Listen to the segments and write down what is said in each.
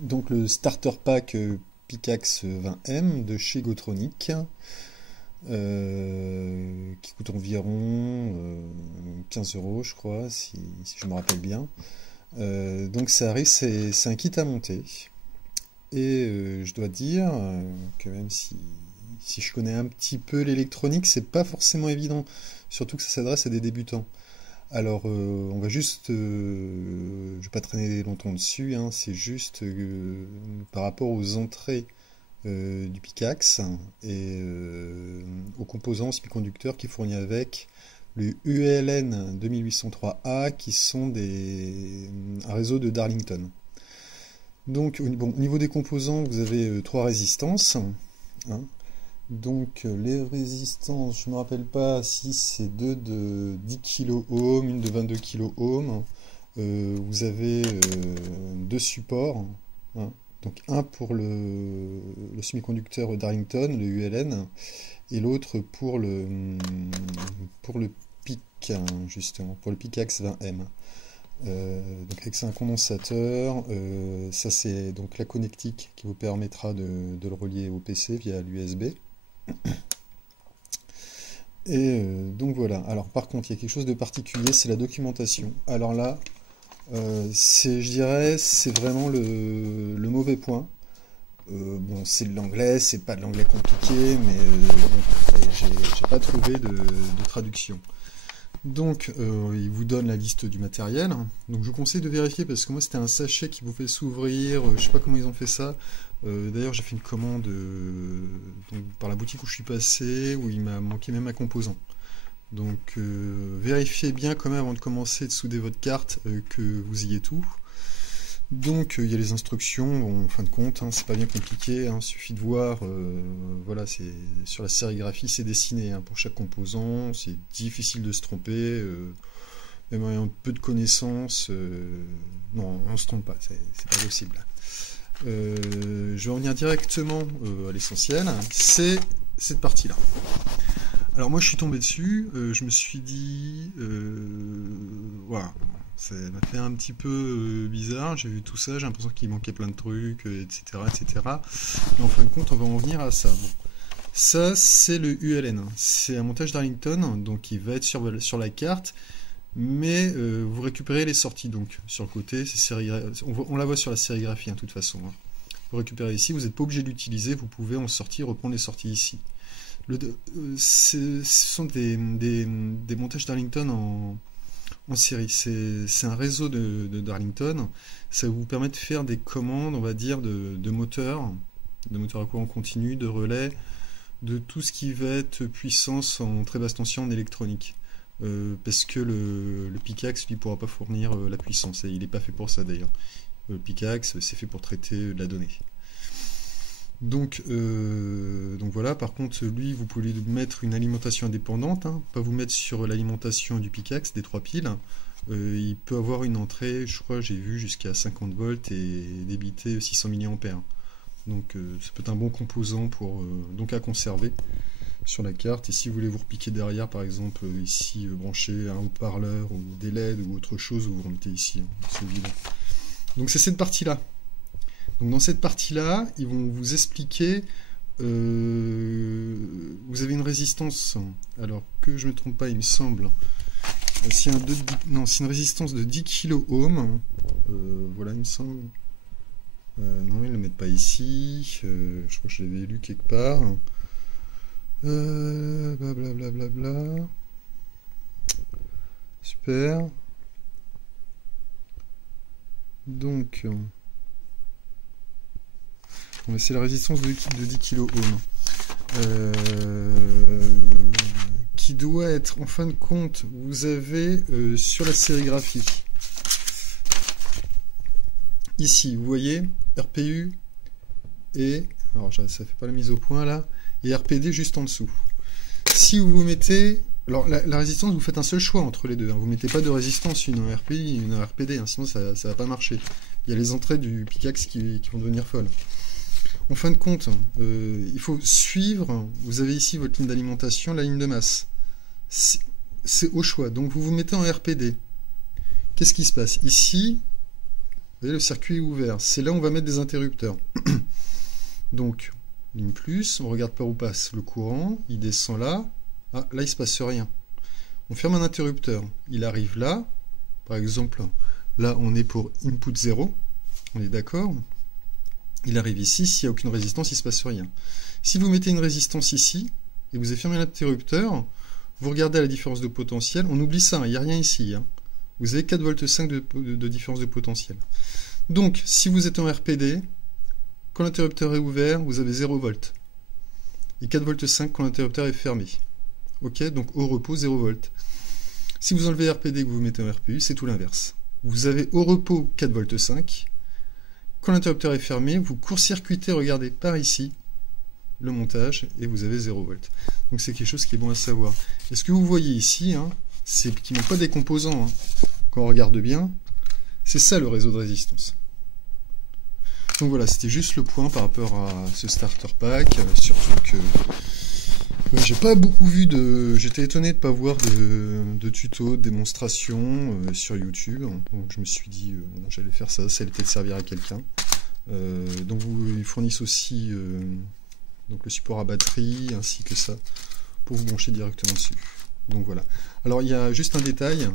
Donc le starter pack Pickaxe 20M de chez Gotronic, qui coûte environ 15 euros, je crois, si je me rappelle bien. Donc ça arrive, c'est un kit à monter. Et je dois dire que même si je connais un petit peu l'électronique, c'est pas forcément évident, surtout que ça s'adresse à des débutants. Alors, on va juste, je vais pas traîner longtemps dessus, hein, c'est juste par rapport aux entrées du Pickaxe et aux composants semi-conducteurs qui fournit avec le ULN 2803A qui sont un réseau de Darlington. Donc, bon, au niveau des composants, vous avez trois résistances, hein. Donc les résistances, je ne me rappelle pas si c'est deux de 10 kΩ, une de 22 kΩ. Vous avez deux supports, hein. Donc un pour le semi-conducteur Darlington, le ULN, et l'autre pour le PIC, hein, justement, pour le Pickaxe 20M. Donc avec un condensateur, ça c'est donc la connectique qui vous permettra de le relier au PC via l'USB. Et donc voilà. Alors par contre, il y a quelque chose de particulier, c'est la documentation. Alors là, je dirais, c'est vraiment le mauvais point. Bon, c'est de l'anglais, c'est pas de l'anglais compliqué, mais bon, j'ai pas trouvé de traduction. Donc, il vous donne la liste du matériel. Donc, je vous conseille de vérifier parce que moi, c'était un sachet qui pouvait s'ouvrir. Je sais pas comment ils ont fait ça. D'ailleurs, j'ai fait une commande donc, par la boutique où je suis passé, où il m'a manqué même un composant. Donc, vérifiez bien quand même avant de commencer de souder votre carte que vous ayez tout. Donc, il y a les instructions. Bon, en fin de compte, hein, c'est pas bien compliqué. Hein, il suffit de voir. Voilà, c'est sur la sérigraphie, c'est dessiné hein, pour chaque composant. C'est difficile de se tromper. Même ayant peu de connaissances, non, on se trompe pas. C'est pas possible. Je vais revenir directement à l'essentiel. C'est cette partie-là. Alors moi, je suis tombé dessus. Je me suis dit, voilà. Ça m'a fait un petit peu bizarre, j'ai vu tout ça, j'ai l'impression qu'il manquait plein de trucs, etc., etc. Mais en fin de compte, on va en venir à ça. Bon. Ça, c'est le ULN. C'est un montage Darlington, donc il va être sur la carte, mais vous récupérez les sorties, donc sur le côté, on la voit sur la sérigraphie, hein, de toute façon. Hein. Vous récupérez ici, vous n'êtes pas obligé d'utiliser, vous pouvez en sortir, reprendre les sorties ici. Ce sont des montages Darlington en série. C'est un réseau de Darlington. Ça vous permet de faire des commandes, on va dire, de moteurs à courant continu, de relais, de tout ce qui va être puissance en très basse tension en électronique. Parce que le Pickaxe, lui, ne pourra pas fournir la puissance. Et il n'est pas fait pour ça, d'ailleurs. Le Pickaxe, c'est fait pour traiter de la donnée. Donc voilà, par contre, lui, vous pouvez lui mettre une alimentation indépendante, hein, pas vous mettre sur l'alimentation du Pickaxe, des 3 piles. Il peut avoir une entrée, je crois, j'ai vu, jusqu'à 50 volts et débiter 600 mA. Donc ça peut être un bon composant donc à conserver sur la carte. Et si vous voulez vous repiquer derrière, par exemple, ici, brancher un haut-parleur ou des LED ou autre chose, vous remettez ici, hein, c'est évident. Donc c'est cette partie-là. Donc dans cette partie-là, ils vont vous expliquer, vous avez une résistance, alors que je ne me trompe pas, il me semble, c'est une résistance de 10 kΩ, voilà, il me semble, non, ils ne le mettent pas ici, je crois que je l'avais lu quelque part, blablabla, super, donc... c'est la résistance de 10 kΩ qui doit être, en fin de compte, vous avez sur la sérigraphie. Ici, vous voyez, RPU et, alors ça fait pas la mise au point là, et RPD juste en dessous. Si vous mettez, alors la résistance, vous faites un seul choix entre les deux. Hein. Vous mettez pas de résistance, une en RPI, une en RPD, hein, sinon ça va pas marcher. Il y a les entrées du Pickaxe qui vont devenir folles. En fin de compte, il faut suivre, vous avez ici votre ligne d'alimentation, la ligne de masse. C'est au choix, donc vous vous mettez en RPD. Qu'est-ce qui se passe? Ici, voyez, le circuit est ouvert. C'est là où on va mettre des interrupteurs. Donc, ligne plus, on regarde par où passe le courant, il descend là. Ah, là, il ne se passe rien. On ferme un interrupteur. Il arrive là. Par exemple, là, on est pour input 0. On est d'accord? Il arrive ici. S'il n'y a aucune résistance, il ne se passe rien. Si vous mettez une résistance ici, et vous avez fermé l'interrupteur, vous regardez la différence de potentiel. On oublie ça, il n'y a rien ici. Vous avez 4,5 V de différence de potentiel. Donc, si vous êtes en RPD, quand l'interrupteur est ouvert, vous avez 0 V. Et 4,5 V quand l'interrupteur est fermé. Ok, donc au repos, 0 V. Si vous enlevez RPD et que vous mettez en RPU, c'est tout l'inverse. Vous avez au repos 4,5 V. Quand l'interrupteur est fermé, vous court-circuitez, regardez, par ici, le montage, et vous avez 0 V. Donc c'est quelque chose qui est bon à savoir. Et ce que vous voyez ici, c'est qu'il ne manque pas des composants. Quand on regarde bien, c'est ça le réseau de résistance. Donc voilà, c'était juste le point par rapport à ce starter pack, surtout que j'ai pas beaucoup vu j'étais étonné de ne pas voir de tutos, de démonstrations sur YouTube. Donc je me suis dit, bon, j'allais faire ça, ça allait peut-être servir à quelqu'un. Donc ils fournissent aussi donc le support à batterie, ainsi que ça, pour vous brancher directement dessus. Donc voilà. Alors il y a juste un détail,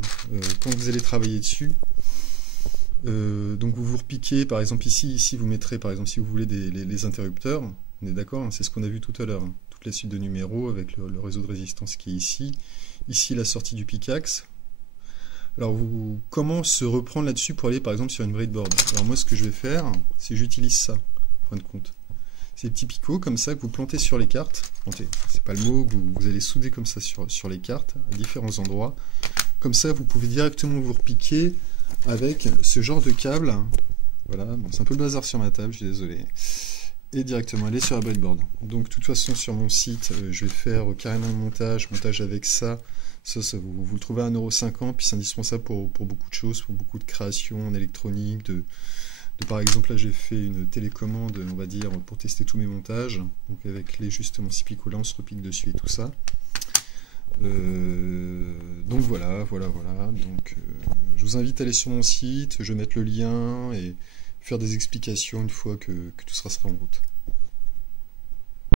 quand vous allez travailler dessus, donc vous repiquez, par exemple ici vous mettrez, par exemple si vous voulez les interrupteurs, on est d'accord, c'est ce qu'on a vu tout à l'heure, toute la suite de numéros avec le réseau de résistance qui est ici la sortie du pickaxe. Alors comment se reprendre là-dessus pour aller par exemple sur une breadboard? Alors moi ce que je vais faire, c'est j'utilise ça, en fin de compte. Ces petits picots comme ça que vous plantez sur les cartes, plantez, c'est pas le mot, vous allez souder comme ça sur les cartes, à différents endroits. Comme ça vous pouvez directement vous repiquer avec ce genre de câble. Voilà, bon, c'est un peu le bazar sur ma table, je suis désolé. Et directement aller sur la breadboard. Donc de toute façon sur mon site, je vais faire carrément un montage avec ça. Ça vous le trouvez à 1,50 €, puis c'est indispensable pour beaucoup de choses, pour beaucoup de créations en électronique, par exemple là j'ai fait une télécommande, on va dire, pour tester tous mes montages. Donc avec justement ces picots là, on se repique dessus et tout ça. Donc voilà. Donc je vous invite à aller sur mon site, je vais mettre le lien et faire des explications une fois que tout sera en route.